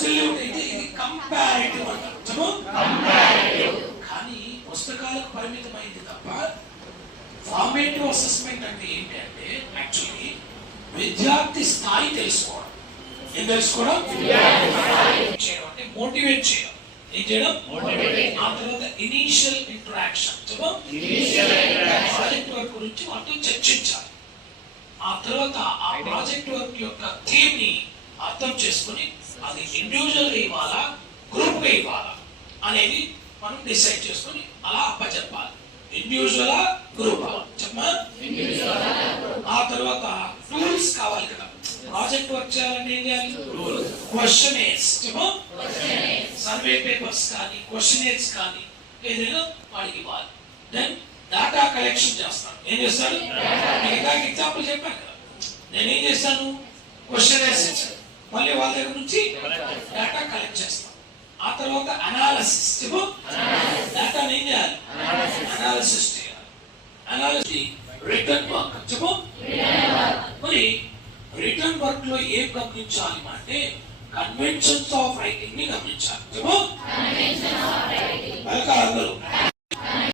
Absolute అయితే ఇది comparative అంటారు. కంపారిటివ్. కానీ పుస్తకాలకు పరిమితమైంది తప్ప ఫార్మేటివ్ అసెస్మెంట్ అంటే ఏంటి అంటే యాక్చువల్లీ విద్యార్థి స్థాయి తెలుసుకోవడం. ఏం తెలుసుకోవడం? చేయడం అంటే మోటివేట్ చేయడం. ఏం చేయడం? ఆ తర్వాత ఇనీషియల్ ఇంటరాక్షన్, ప్రాజెక్ట్ వర్క్ గురించి వాటితో చర్చించాలి. ఆ తర్వాత ఆ ప్రాజెక్ట్ వర్క్ యొక్క థీమ్ ని అర్థం చేసుకుని అది ఇండివిజువల్ గా ఇవ్వాలా గ్రూప్ గా ఇవ్వాలా అనేది మనం డిసైడ్ చేసుకుని అలా అప్పచెప్పాలి. Individual group చెప్పమా. ఆ తర్వాత టూల్స్ కావాలి కదా. ప్రాజెక్ట్ వర్క్ చేయాలంటే ఏం చేయాలి? క్వశ్చనేర్స్, సర్వే పేపర్స్ కానీ క్వశ్చనేర్స్ కానీ ఏదైనా వాడికి ఇవ్వాలి. దెన్ డేటా కలెక్షన్ చేస్తాను. ఏం చేస్తాను? మిగతా ఎగ్జాంపుల్ చెప్పాను కదా. నేనేం చేస్తాను? క్వశ్చనేర్స్ ఇచ్చాను, మళ్ళీ వాళ్ళ దగ్గర నుంచి డేటా కలెక్ట్ చేస్తాను. ఆ తర్వాత అనాలిసిస్, డేటాని ఏం చేయాలి? అనాలిసిస్ చేయాలి. అనాలిసిస్ రిటర్న్ వర్క్ చెప్పు. మరి రిటర్న్ వర్క్ లో ఏం గమనించాలి అంటే కన్వెన్షన్స్ ఆఫ్ రైటింగ్ ని గమనించాలి. చెప్పు. అందరూ